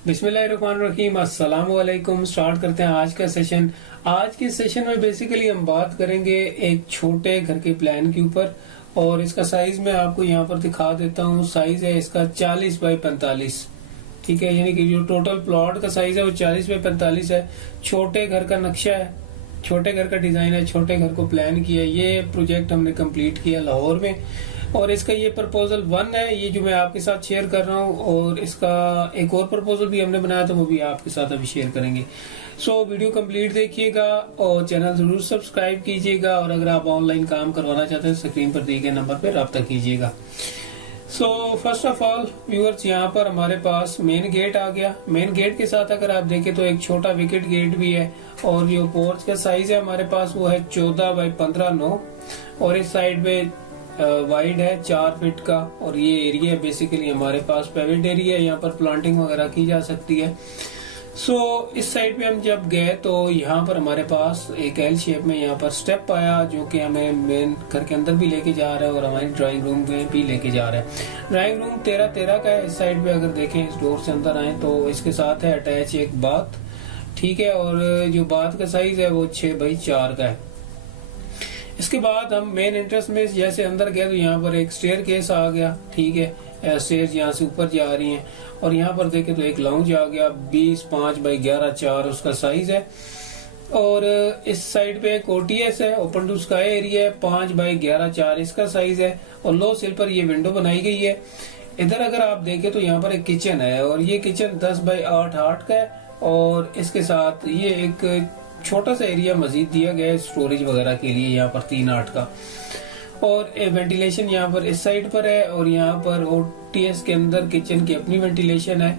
बिस्मिल्लाहिर्रहमानिर्रहीम, अस्सलाम वालेकुम। स्टार्ट करते हैं आज का सेशन। आज के सेशन में बेसिकली हम बात करेंगे एक छोटे घर के प्लान के ऊपर, और इसका साइज मैं आपको यहाँ पर दिखा देता हूँ। साइज है इसका 40 बाई 45। ठीक है, यानी कि जो टोटल प्लॉट का साइज है वो 40 बाई 45 है। छोटे घर का नक्शा है, छोटे घर का डिजाइन है, छोटे घर को प्लान किया। ये प्रोजेक्ट हमने कंप्लीट किया लाहौर में, और इसका ये प्रपोजल 1 है, ये जो मैं आपके साथ शेयर कर रहा हूँ। और इसका एक और प्रपोजल भी हमने बनाया था, वो भी आपके साथ अभी शेयर करेंगे। सो वीडियो कंप्लीट देखिएगा और चैनल जरूर सब्सक्राइब कीजिएगा। और अगर आप ऑनलाइन काम करवाना चाहते हैं, स्क्रीन पर दिए गए नंबर पर रब्ता कीजिएगा। So first of all viewers, यहाँ पर हमारे पास मेन गेट आ गया। मेन गेट के साथ अगर आप देखें तो एक छोटा विकेट गेट भी है, और जो पोर्च का साइज है हमारे पास वो है 14 बाई 15 9, और इस साइड में वाइड है 4 फीट का। और ये एरिया बेसिकली हमारे पास पेविड एरिया है, यहाँ पर प्लांटिंग वगैरह की जा सकती है। सो इस साइड पे हम जब गए तो यहाँ पर हमारे पास एक एल शेप में यहाँ पर स्टेप आया, जो कि हमें मेन घर के अंदर भी लेके जा रहा है और हमारी ड्राइंग रूम में भी लेके जा रहा है। ड्राइंग रूम 13-13 का है। इस साइड पे अगर देखें, इस डोर से अंदर आए तो इसके साथ है अटैच एक बाथ। ठीक है, और जो बाथ का साइज है वो 6 बाई 4 का है। इसके बाद हम मेन एंट्रेंस में जैसे अंदर गए तो यहाँ पर एक स्टेयर केस आ गया। ठीक है, स्टेयर यहाँ से ऊपर जा रही हैं, और यहाँ पर देखें तो एक लाउंज आ गया 20 बाई 11 4 उसका साइज है। और इस साइड पे एक ओटीएस है, ओपन टू स्काई एरिया है, 5 बाई 11 4 इसका साइज है। और लो सिल पर ये विंडो बनाई गई है। इधर अगर आप देखें तो यहाँ पर एक किचन है, और ये किचन 10 बाई 8 का है। और इसके साथ ये एक छोटा सा एरिया मजीद दिया गया है स्टोरेज वगैरह के लिए, यहाँ पर 3-8 का। और वेंटिलेशन यहाँ पर इस साइड पर है, और यहाँ पर ओटीएस के अंदर किचन की अपनी वेंटिलेशन है।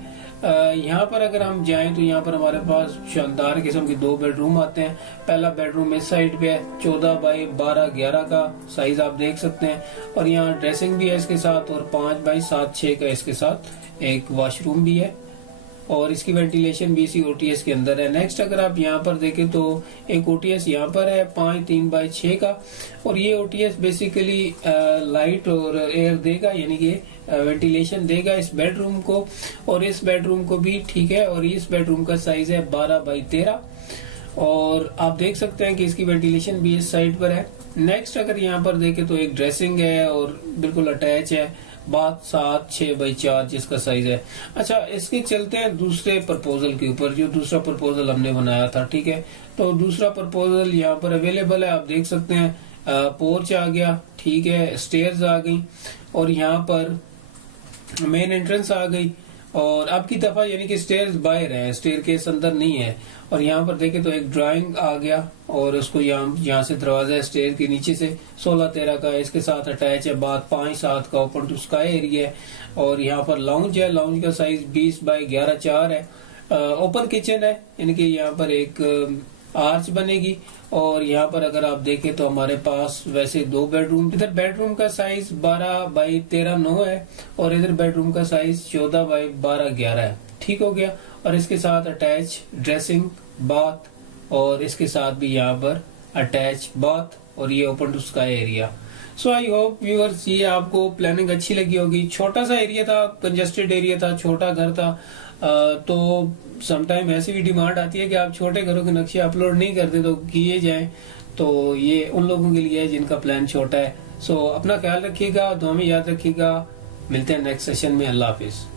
यहाँ पर अगर हम जाएं तो यहाँ पर हमारे पास शानदार किस्म के 2 बेडरूम आते हैं। पहला बेडरूम इस साइड पे है, 14 बाई 12 11 का साइज आप देख सकते हैं। और यहाँ ड्रेसिंग भी है इसके साथ, और 5 बाई 7 6 का इसके साथ एक वॉशरूम भी है, और इसकी वेंटिलेशन भी इसी ओटीएस के अंदर है। नेक्स्ट अगर आप यहाँ पर देखें तो एक ओटीएस यहाँ पर है 5 बाई 6 का, और ये ओटीएस बेसिकली लाइट और एयर देगा, यानी कि वेंटिलेशन देगा इस बेडरूम को और इस बेडरूम को भी। ठीक है, और इस बेडरूम का साइज है 12 बाई 13, और आप देख सकते हैं कि इसकी वेंटिलेशन भी इस साइड पर है। नेक्स्ट अगर यहाँ पर देखें तो एक ड्रेसिंग है और बिल्कुल अटैच है, बात 7 6 बाई 4 जिसका साइज है। अच्छा, इसके चलते हैं दूसरे प्रपोजल के ऊपर, जो दूसरा प्रपोजल हमने बनाया था। ठीक है, तो दूसरा प्रपोजल यहाँ पर अवेलेबल है, आप देख सकते हैं। पोर्च आ गया, ठीक है, स्टेयर्स आ गई, और यहाँ पर मेन एंट्रेंस आ गई। और अब की दफा यानी कि स्टेयर्स बाहर है, स्टेयर केस अंदर नहीं है। और यहाँ पर देखें तो एक ड्राइंग आ गया, और उसको यहाँ से दरवाजा है स्टेयर के नीचे से 16-13 का, इसके साथ अटैच है बात 5-7 का, ओपन टू स्काई एरिया है। और यहाँ पर लाउंज है, लाउंज का साइज 20 बाई 11 4 है। ओपन किचन है, यानी कि यहाँ पर एक आर्च बनेगी। और यहाँ पर अगर आप देखें तो हमारे पास वैसे 2 बेडरूम, इधर बेडरूम का साइज 12 बाई 13 9 है, और इधर बेडरूम का साइज 14 बाई 12 11 है। ठीक हो गया, और इसके साथ अटैच ड्रेसिंग बाथ, और इसके साथ भी यहाँ पर अटैच बाथ, और ये open to sky area. So I hope viewers ये आपको प्लानिंग अच्छी लगी होगी। छोटा सा एरिया था, कंजेस्टेड एरिया था, छोटा घर था। तो समटाइम ऐसी भी डिमांड आती है कि आप छोटे घरों के नक्शे अपलोड नहीं करते तो किए जाएं, तो ये उन लोगों के लिए है जिनका प्लान छोटा है। सो अपना ख्याल रखिएगा, दुआ में याद रखिएगा। मिलते हैं नेक्स्ट सेशन में। अल्लाह हाफिज।